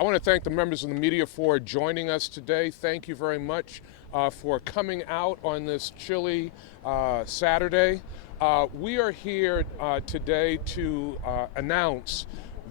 I want to thank the members of the media for joining us today. Thank you very much for coming out on this chilly Saturday. We are here today to announce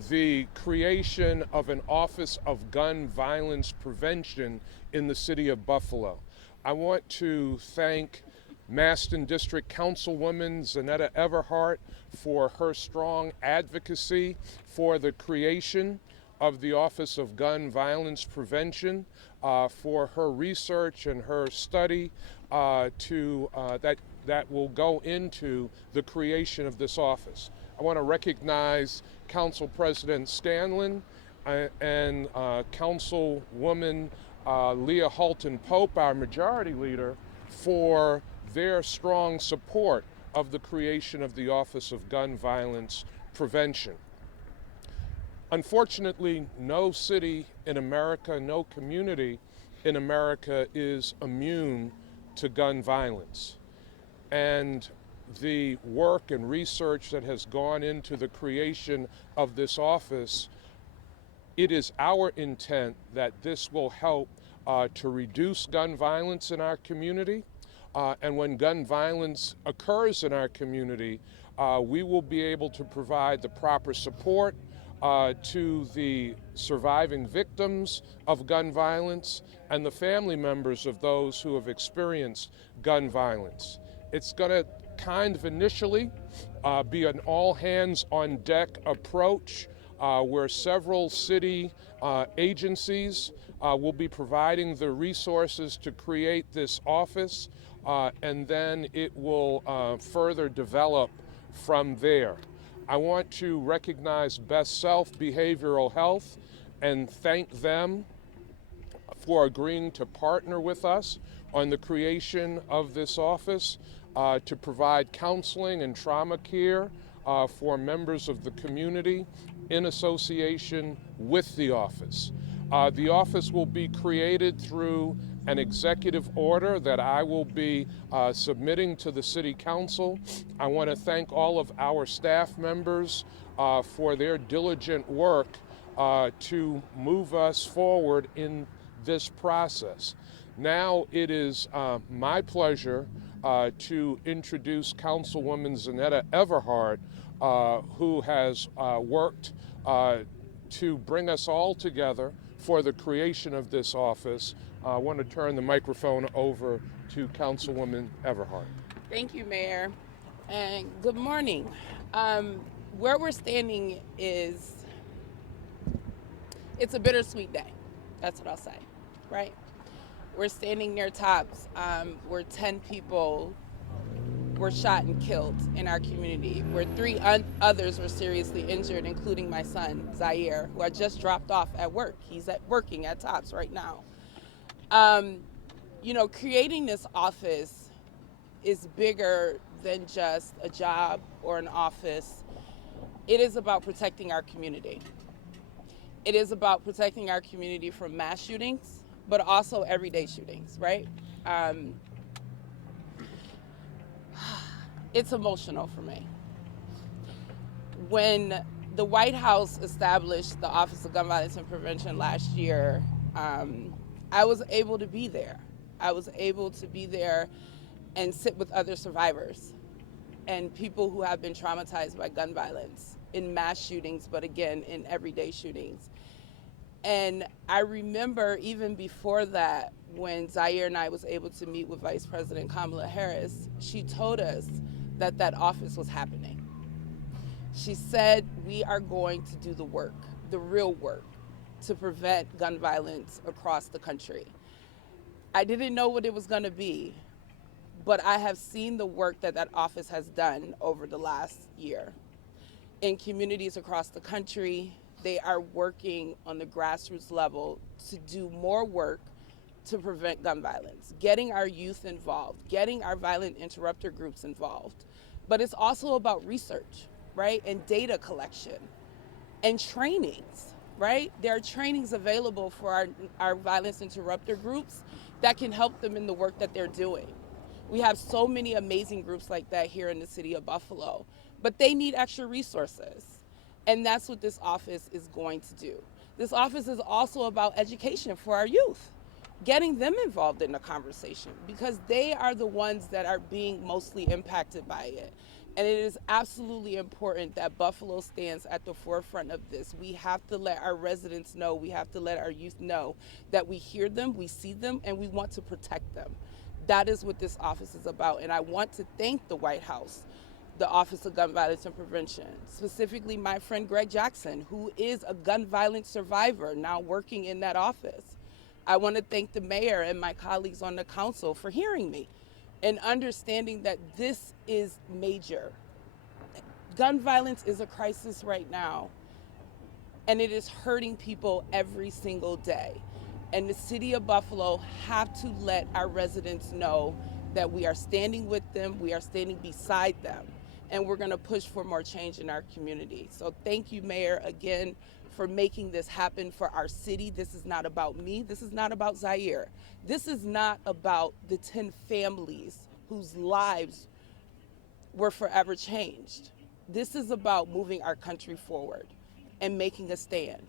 the creation of an Office of Gun Violence Prevention in the city of Buffalo. I want to thank Maston District Councilwoman Zanetta Everhart for her strong advocacy for the creation of the Office of Gun Violence Prevention, for her research and her study that will go into the creation of this office. I want to recognize Council President Scanlon and Councilwoman Leah Halton Pope, our majority leader, for their strong support of the creation of the Office of Gun Violence Prevention. Unfortunately, no city in America, no community in America is immune to gun violence. And the work and research that has gone into the creation of this office, it is our intent that this will help to reduce gun violence in our community. And when gun violence occurs in our community, we will be able to provide the proper support to the surviving victims of gun violence and the family members of those who have experienced gun violence. It's going to kind of initially be an all-hands-on-deck approach where several city agencies will be providing the resources to create this office, and then it will further develop from there. I want to recognize Best Self Behavioral Health and thank them for agreeing to partner with us on the creation of this office to provide counseling and trauma care for members of the community in association with the office. The office will be created through an executive order that I will be submitting to the City Council. I want to thank all of our staff members for their diligent work to move us forward in this process. Now it is my pleasure to introduce Councilwoman Zanetta Everhart, who has worked to bring us all together for the creation of this office. I want to turn the microphone over to Councilwoman Everhart. Thank you, Mayor, and good morning. Where we're standing is, it's a bittersweet day. That's what I'll say, right? We're standing near Tops, where 10 people were shot and killed in our community, where 3 others were seriously injured, including my son, Zaire, who I just dropped off at work. He's working at Tops right now. You know, creating this office is bigger than just a job or an office. It is about protecting our community. It is about protecting our community from mass shootings, but also everyday shootings, right? It's emotional for me. When the White House established the Office of Gun Violence and Prevention last year, I was able to be there. I was able to be there and sit with other survivors and people who have been traumatized by gun violence in mass shootings, but again, in everyday shootings. And I remember even before that, when Zaire and I was able to meet with Vice President Kamala Harris, she told us that that office was happening. She said, we are going to do the work, the real work, to prevent gun violence across the country. I didn't know what it was going to be, but I have seen the work that that office has done over the last year. In communities across the country, they are working on the grassroots level to do more work to prevent gun violence, getting our youth involved, getting our violent interrupter groups involved. But it's also about research, right? And data collection and trainings, right? There are trainings available for our violence interrupter groups that can help them in the work that they're doing. We have so many amazing groups like that here in the city of Buffalo, but they need extra resources. And that's what this office is going to do. This office is also about education for our youth, getting them involved in the conversation because they are the ones that are being mostly impacted by it. And it is absolutely important that Buffalo stands at the forefront of this. We have to let our residents know, we have to let our youth know that we hear them, we see them, and we want to protect them. That is what this office is about. And I want to thank the White House, the Office of Gun Violence and Prevention, specifically my friend Greg Jackson, who is a gun violence survivor now working in that office. I want to thank the mayor and my colleagues on the council for hearing me and understanding that this is major. Gun violence is a crisis right now, and it is hurting people every single day. And the city of Buffalo have to let our residents know that we are standing with them, we are standing beside them, and we're gonna push for more change in our community. So thank you, Mayor, again, for making this happen for our city. This is not about me, this is not about Zaire. This is not about the 10 families whose lives were forever changed. This is about moving our country forward and making a stand.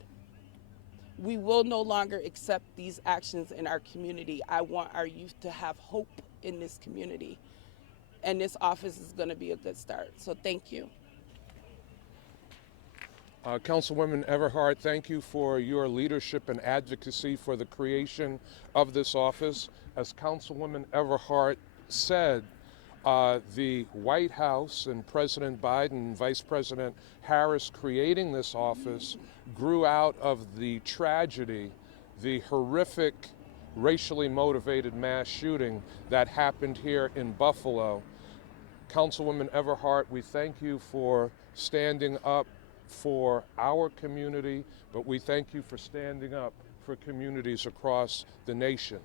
We will no longer accept these actions in our community. I want our youth to have hope in this community. And this office is going to be a good start. So thank you. Councilwoman Everhart, thank you for your leadership and advocacy for the creation of this office. As Councilwoman Everhart said, the White House and President Biden and Vice President Harris creating this office grew out of the tragedy, the horrific racially motivated mass shooting that happened here in Buffalo. Councilwoman Everhart, we thank you for standing up for our community, but we thank you for standing up for communities across the nation.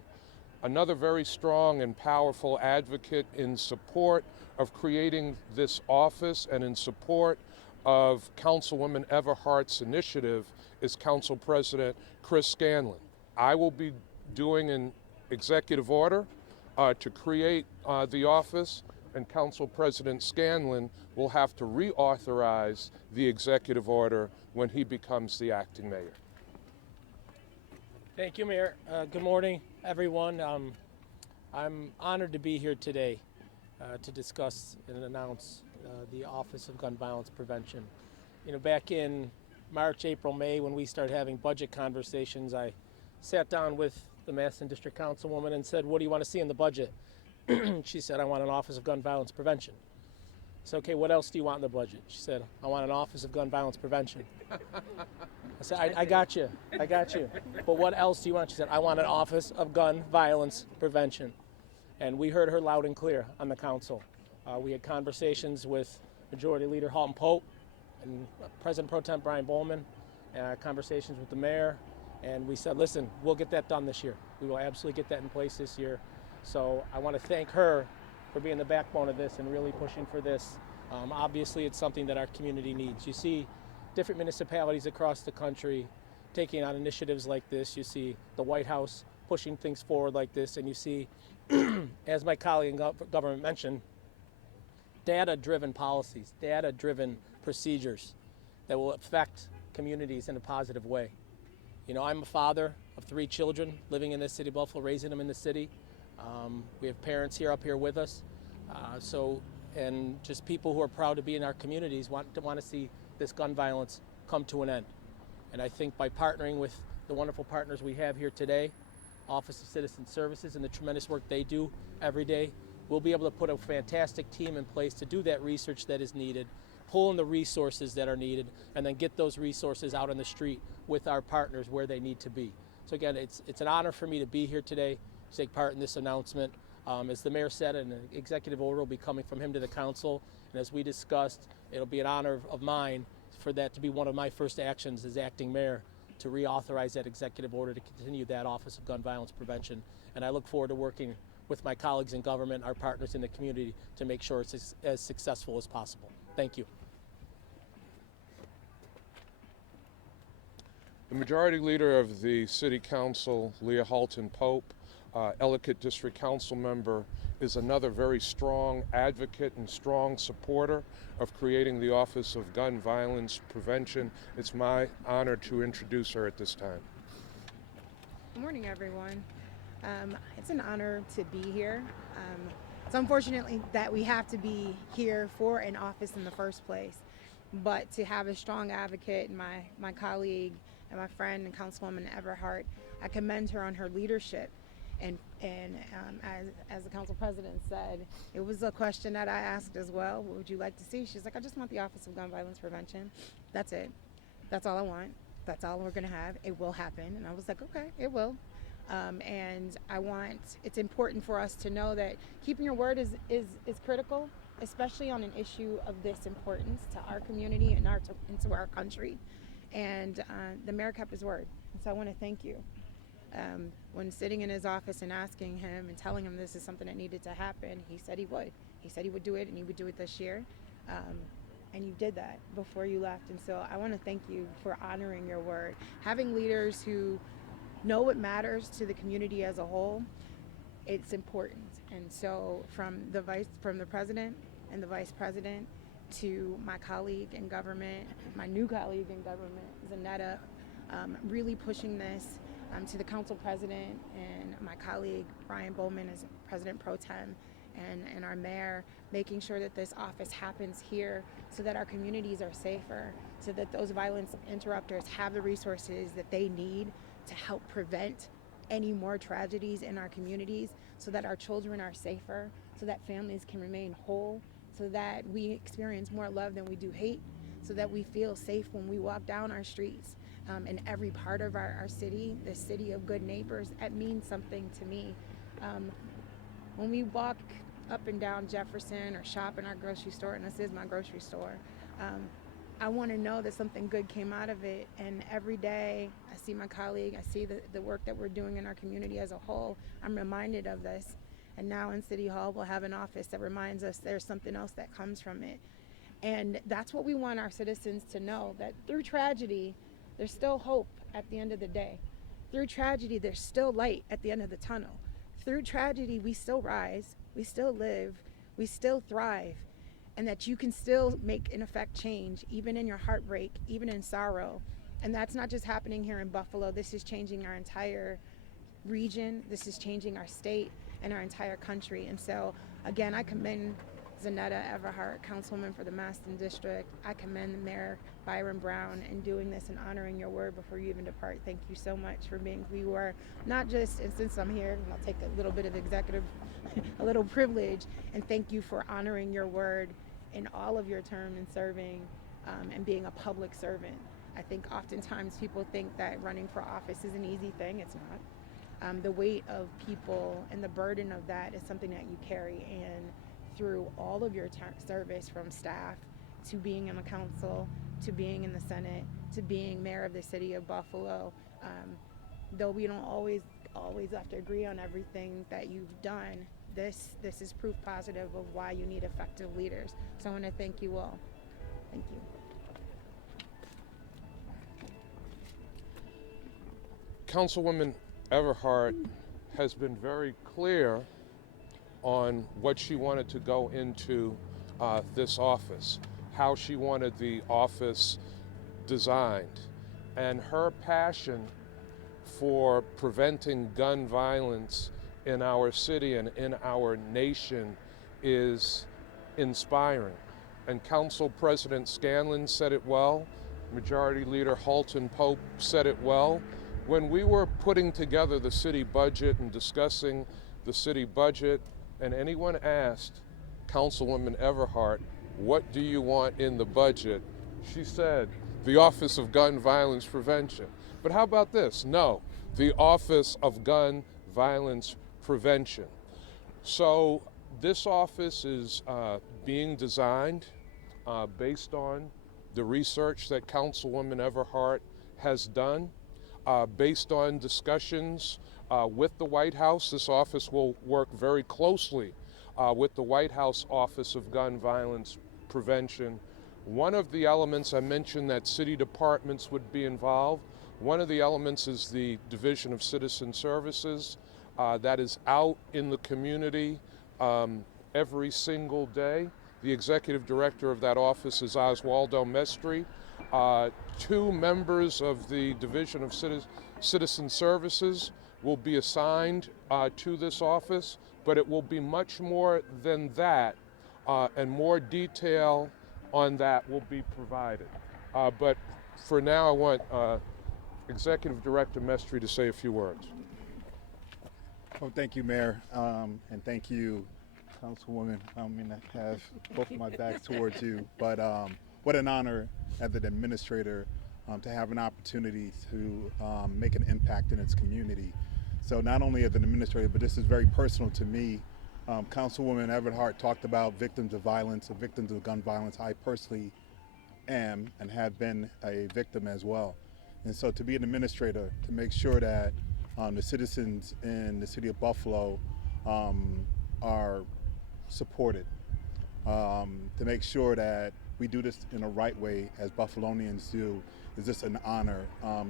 Another very strong and powerful advocate in support of creating this office and in support of Councilwoman Everhart's initiative is Council President Chris Scanlon. I will be doing an executive order to create the office, and Council President Scanlon will have to reauthorize the executive order when he becomes the acting mayor. Thank you, Mayor. Good morning, everyone. I'm honored to be here today to discuss and announce the Office of Gun Violence Prevention. You know, back in March, April, May, when we started having budget conversations, I sat down with the Madison District Councilwoman and said, "What do you want to see in the budget?" She said, "I want an Office of Gun Violence Prevention." I said, "Okay, what else do you want in the budget?" She said, "I want an Office of Gun Violence Prevention." I said, I got you. But what else do you want? She said, "I want an Office of Gun Violence Prevention." And we heard her loud and clear on the council. We had conversations with Majority Leader Halton Pope and President Pro Tem Brian Bowman, conversations with the mayor, and we said, listen, we'll get that done this year. We will absolutely get that in place this year. So I want to thank her for being the backbone of this and really pushing for this. Obviously, it's something that our community needs. You see different municipalities across the country taking on initiatives like this. You see the White House pushing things forward like this, and you see, as my colleague in government mentioned, data-driven policies, data-driven procedures that will affect communities in a positive way. You know, I'm a father of 3 children living in the city of Buffalo, raising them in the city. We have parents up here with us. And just people who are proud to be in our communities want to see this gun violence come to an end. And I think by partnering with the wonderful partners we have here today, Office of Citizen Services and the tremendous work they do every day, we'll be able to put a fantastic team in place to do that research that is needed, pull in the resources that are needed, and then get those resources out on the street with our partners where they need to be. So again, it's an honor for me to be here today to take part in this announcement. As the mayor said, an executive order will be coming from him to the council, and as we discussed, it'll be an honor of mine for that to be one of my first actions as acting mayor, to reauthorize that executive order to continue that Office of Gun Violence Prevention. And I look forward to working with my colleagues in government, our partners in the community, to make sure it's as successful as possible. Thank you. The Majority Leader of the City Council, Leah Halton Pope, Ellicott District Council Member is another very strong advocate and strong supporter of creating the Office of Gun Violence Prevention. It's my honor to introduce her at this time. Good morning, everyone. It's an honor to be here. It's unfortunately that we have to be here for an office in the first place, but to have a strong advocate, my colleague and my friend, Councilwoman Everhart, I commend her on her leadership. And as the council president said, it was a question that I asked as well. What would you like to see? She's like, I just want the Office of Gun Violence Prevention. That's it. That's all I want. That's all we're going to have. It will happen. And I was like, okay, it will. And it's important for us to know that keeping your word is critical, especially on an issue of this importance to our community and to our country. And the mayor kept his word. And so I want to thank you. When sitting in his office and asking him and telling him this is something that needed to happen, he said he would. He said he would do it, and he would do it this year. And you did that before you left. And so I want to thank you for honoring your word. Having leaders who know what matters to the community as a whole, it's important. And so from the president and the vice president to my colleague in government, my new colleague in government, Zanetta, really pushing this. To the council president and my colleague Brian Bowman as president pro tem and our mayor, making sure that this office happens here so that our communities are safer, so that those violence interrupters have the resources that they need to help prevent any more tragedies in our communities, so that our children are safer, so that families can remain whole, so that we experience more love than we do hate, so that we feel safe when we walk down our streets. In every part of our city, the city of good neighbors, that means something to me. When we walk up and down Jefferson or shop in our grocery store, and this is my grocery store, I want to know that something good came out of it. And every day I see my colleague, I see the work that we're doing in our community as a whole, I'm reminded of this. And now in City Hall, we'll have an office that reminds us there's something else that comes from it. And that's what we want our citizens to know, that through tragedy, there's still hope at the end of the day. Through tragedy, there's still light at the end of the tunnel. Through tragedy, we still rise, we still live, we still thrive, and that you can still make and affect change, even in your heartbreak, even in sorrow. And that's not just happening here in Buffalo. This is changing our entire region. This is changing our state and our entire country. And so, again, I commend Zanetta Everhart, Councilwoman for the Maston District. I commend the Mayor Byron Brown in doing this and honoring your word before you even depart. Thank you so much for being who you are. Not just, and since I'm here, and I'll take a little bit of executive, a little privilege, and thank you for honoring your word in all of your term in serving and being a public servant. I think oftentimes people think that running for office is an easy thing. It's not. The weight of people and the burden of that is something that you carry, and through all of your service, from staff to being in the council, to being in the Senate, to being mayor of the city of Buffalo. Though we don't always have to agree on everything that you've done, this is proof positive of why you need effective leaders. So I want to thank you all. Thank you. Councilwoman Everhart has been very clear on what she wanted to go into this office, how she wanted the office designed, and her passion for preventing gun violence in our city and in our nation is inspiring. And Council President Scanlon said it well, Majority Leader Halton Pope said it well. When we were putting together the city budget and discussing the city budget, and anyone asked Councilwoman Everhart, what do you want in the budget? She said, the Office of Gun Violence Prevention. But how about this? No, the Office of Gun Violence Prevention. So this office is being designed based on the research that Councilwoman Everhart has done, based on discussions with the White House. This office will work very closely with the White House Office of Gun Violence Prevention. One of the elements, I mentioned that city departments would be involved. One of the elements is the Division of Citizen Services that is out in the community every single day. The executive director of that office is Oswaldo Mestri. 2 members of the Division of Citizen Services will be assigned to this office, but it will be much more than that, and more detail on that will be provided. But for now, I want Executive Director Mestri to say a few words. Well, thank you, Mayor, and thank you, Councilwoman. I mean, I have both of my backs towards you, but what an honor as an administrator to have an opportunity to make an impact in its community. So not only as an administrator, but this is very personal to me. Councilwoman Everhart talked about victims of violence, or victims of gun violence. I personally am and have been a victim as well. And so to be an administrator, to make sure that the citizens in the city of Buffalo are supported, to make sure that we do this in the right way as Buffalonians do, is just an honor.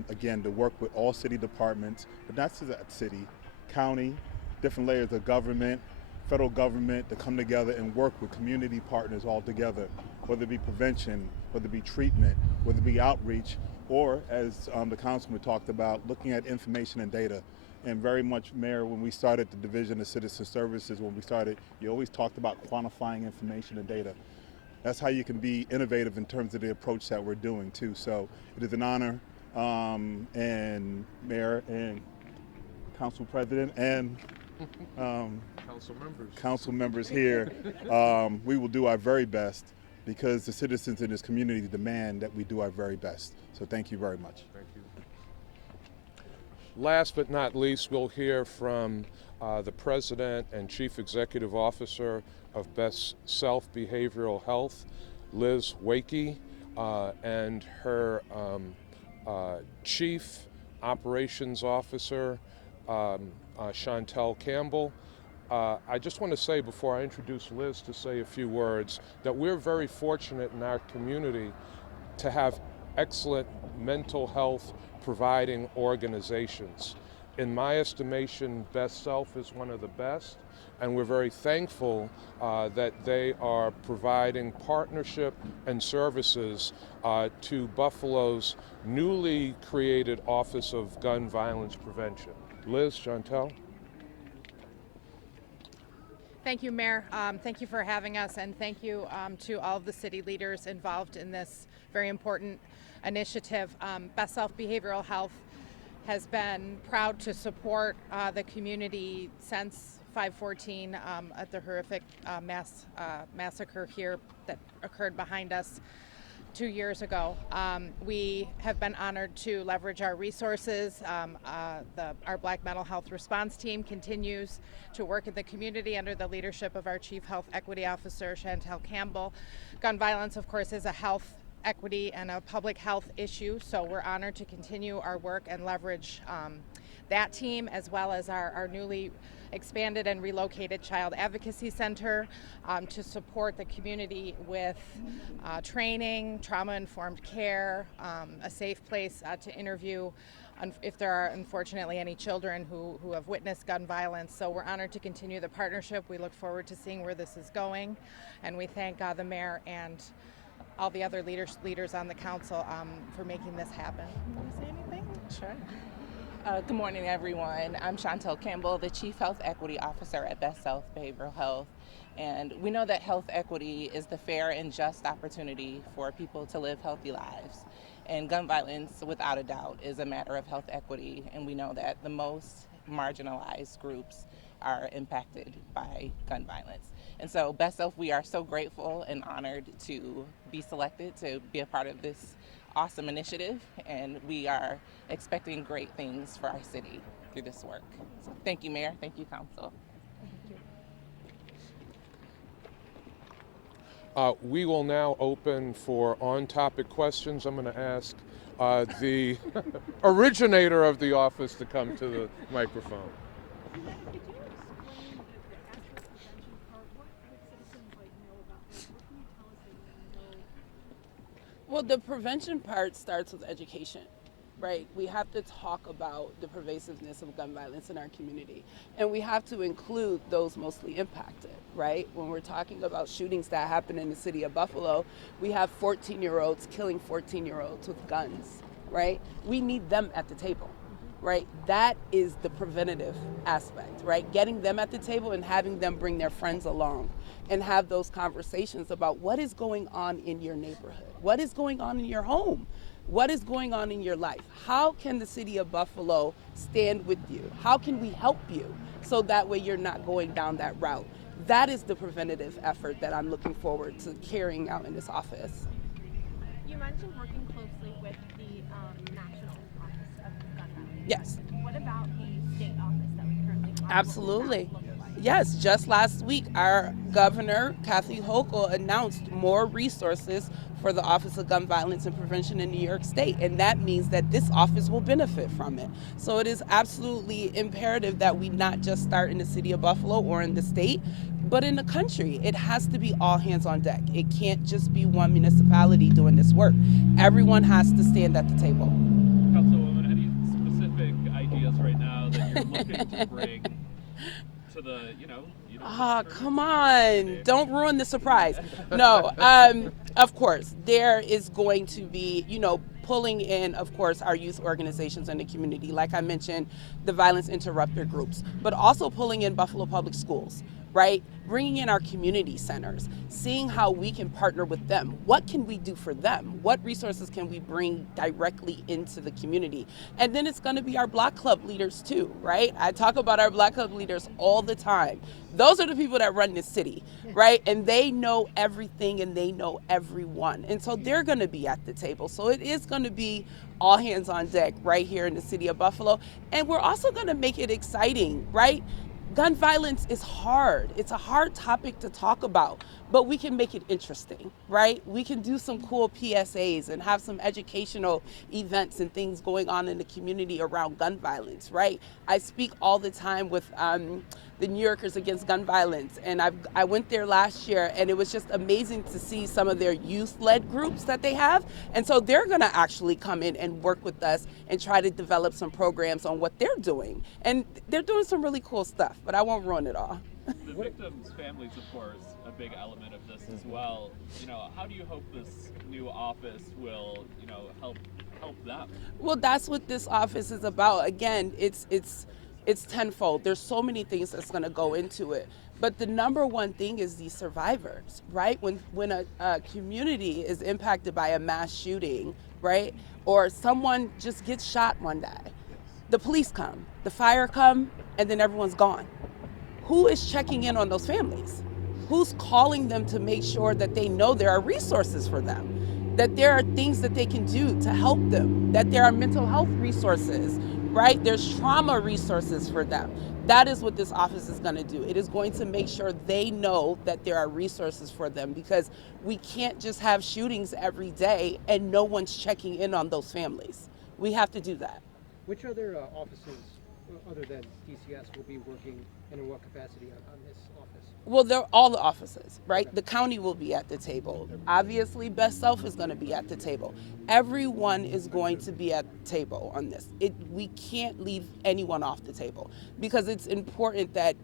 Again, to work with all city departments, but not just that city, county, different layers of government, federal government, to come together and work with community partners all together, whether it be prevention, whether it be treatment, whether it be outreach, or as the councilman talked about, looking at information and data. And very much, Mayor, when we started the Division of Citizen Services, when we started, you always talked about quantifying information and data. That's how you can be innovative in terms of the approach that we're doing too. So it is an honor, and Mayor and Council President and council members here, we will do our very best because the citizens in this community demand that we do our very best. So thank you very much. Thank you. Last but not least, we'll hear from the President and Chief Executive Officer of Best Self Behavioral Health, Liz Wakey, and her Chief Operations Officer, Chantel Campbell. I just want to say before I introduce Liz to say a few words that we're very fortunate in our community to have excellent mental health providing organizations. In my estimation, Best Self is one of the best, and we're very thankful that they are providing partnership and services to Buffalo's newly created Office of Gun Violence Prevention. Liz, Chantel? Thank you, Mayor. Thank you for having us, and thank you to all of the city leaders involved in this very important initiative. Best Self Behavioral Health has been proud to support the community since 5/14 at the horrific massacre here that occurred behind us 2 years ago. We have been honored to leverage our resources. Our Black Mental Health Response Team continues to work in the community under the leadership of our Chief Health Equity Officer, Chantel Campbell. Gun violence, of course, is a health equity and a public health issue, so we're honored to continue our work and leverage that team, as well as our newly expanded and relocated Child Advocacy Center to support the community with training, trauma-informed care, a safe place to interview if there are unfortunately any children who have witnessed gun violence. So we're honored to continue the partnership. We look forward to seeing where this is going, and we thank the mayor and all the other leaders on the council for making this happen. Want to say anything? Sure. Good morning, everyone. I'm Chantel Campbell, the Chief Health Equity Officer at Best Self Behavioral Health. And we know that health equity is the fair and just opportunity for people to live healthy lives. And gun violence, without a doubt, is a matter of health equity. And we know that the most marginalized groups are impacted by gun violence. And so, Best Self, we are so grateful and honored to be selected to be a part of this awesome initiative, and we are expecting great things for our city through this work. So thank you, Mayor. Thank you, Council. We will now open for on-topic questions. I'm going to ask the originator of the office to come to the microphone. Well, the prevention part starts with education. right? We have to talk about the pervasiveness of gun violence in our community. And we have to include those mostly impacted, right? When we're talking about shootings that happen in the city of Buffalo, we have 14-year-olds killing 14-year-olds with guns, right? We need them at the table, right? That is the preventative aspect, right? Getting them at the table and having them bring their friends along and have those conversations about what is going on in your neighborhood, what is going on in your home, what is going on in your life. How can the city of Buffalo stand with you? How can we help you so that way you're not going down that route? That is the preventative effort that I'm looking forward to carrying out in this office. You mentioned working closely with the National Office of Gun Violence. Yes. What about the state office that we currently have? Absolutely. What would that look like? Yes, just last week, our governor, Kathy Hochul, announced more resources for the Office of Gun Violence and Prevention in New York State, and that means that this office will benefit from it. So it is absolutely imperative that we not just start in the city of Buffalo or in the state, but in the country. It has to be all hands on deck. It can't just be one municipality doing this work. Everyone has to stand at the table. Councilwoman, any specific ideas right now that you're looking to bring to the, Come on. Don't ruin the surprise. No, of course, there is going to be, pulling in, of course, our youth organizations in the community. Like I mentioned, the violence interrupter groups, but also pulling in Buffalo Public Schools, right? Bringing in our community centers, seeing how we can partner with them. What can we do for them? What resources can we bring directly into the community? And then it's going to be our Block Club leaders too, right? I talk about our Block Club leaders all the time. Those are the people that run this city, right? And they know everything and they know everyone. And so they're going to be at the table. So it is going to be all hands on deck right here in the city of Buffalo. And we're also going to make it exciting, right? Gun violence is hard. It's a hard topic to talk about, but we can make it interesting, right? We can do some cool PSAs and have some educational events and things going on in the community around gun violence, right? I speak all the time with the New Yorkers Against Gun Violence, and I went there last year, and it was just amazing to see some of their youth-led groups that they have. And so they're gonna actually come in and work with us and try to develop some programs on what they're doing. And they're doing some really cool stuff, but I won't ruin it all. The victims' families, of course, a big element of this as well. How do you hope this new office will, help them? Well, that's what this office is about. Again, it's tenfold. There's so many things that's going to go into it. But the number one thing is the survivors, right? When a community is impacted by a mass shooting, right? Or someone just gets shot one day, the police come, the fire come, and then everyone's gone. Who is checking in on those families? Who's calling them to make sure that they know there are resources for them, that there are things that they can do to help them, that there are mental health resources, right? There's trauma resources for them. That is what this office is going to do. It is going to make sure they know that there are resources for them, because we can't just have shootings every day and no one's checking in on those families. We have to do that. Which other offices, other than DCS, will be working and in what capacity on this office? Well, they're all the offices, right? The county will be at the table. Obviously, Best Self is going to be at the table. Everyone is going to be at the table on this. We can't leave anyone off the table, because it's important that,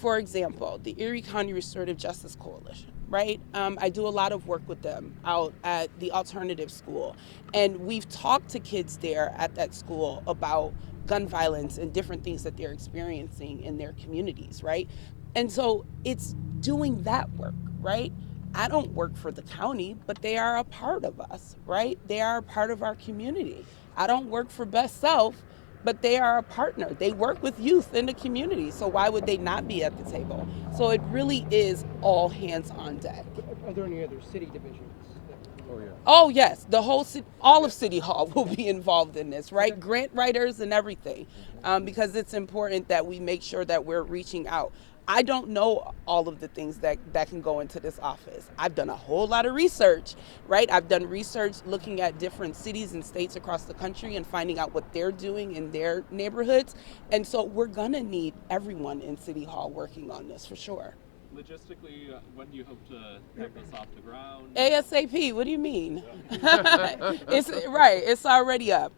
for example, the Erie County Restorative Justice Coalition, right? I do a lot of work with them out at the alternative school. And we've talked to kids there at that school about gun violence and different things that they're experiencing in their communities, right? And so it's doing that work, right? I don't work for the county, but they are a part of us, right? They are a part of our community. I don't work for Best Self, but they are a partner. They work with youth in the community, so why would they not be at the table? So it really is all hands on deck. Are there any other city divisions? Oh yes, the whole city, all of City Hall will be involved in this, right? Grant writers and everything, because it's important that we make sure that we're reaching out. I don't know all of the things that can go into this office. I've done a whole lot of research, right? I've done research looking at different cities and states across the country and finding out what they're doing in their neighborhoods. And so we're gonna need everyone in City Hall working on this for sure. logistically, when do you hope to have this off the ground? ASAP. What do you mean? It's right. It's already up.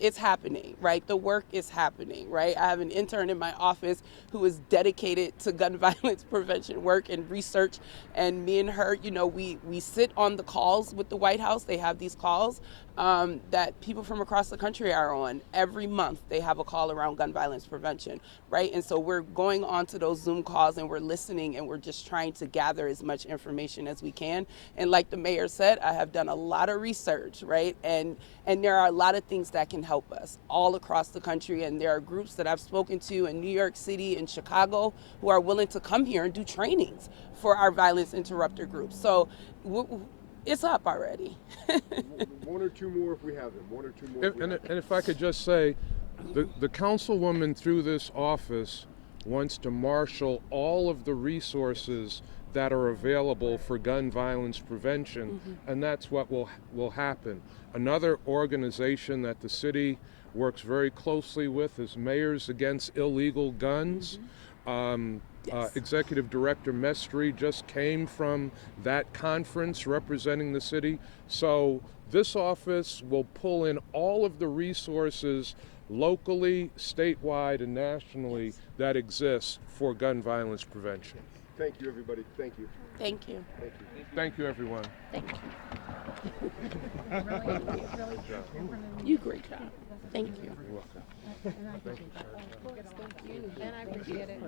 It's happening. Right. The work is happening. Right. I have an intern in my office who is dedicated to gun violence prevention work and research. And me and her, we sit on the calls with the White House. They have these calls that people from across the country are on. Every month they have a call around gun violence prevention, right? And so we're going on to those Zoom calls and we're listening and we're just trying to gather as much information as we can. And like the mayor said, I have done a lot of research, right? And there are a lot of things that can help us all across the country. And there are groups that I've spoken to in New York City and Chicago who are willing to come here and do trainings for our violence interrupter groups. So it's up already. One or two more if we have them. One or two more. And if I could just say, the councilwoman through this office wants to marshal all of the resources that are available for gun violence prevention, and that's what will happen. Another organization that the city works very closely with is Mayors Against Illegal Guns. Yes. Executive Director Mestri just came from that conference representing the city. So this office will pull in all of the resources locally, statewide, and nationally that exist for gun violence prevention. Thank you, everybody. Thank you. Thank you. Thank you. Thank you, everyone. Thank you. You great job. Thank you. You're welcome. And I appreciate it.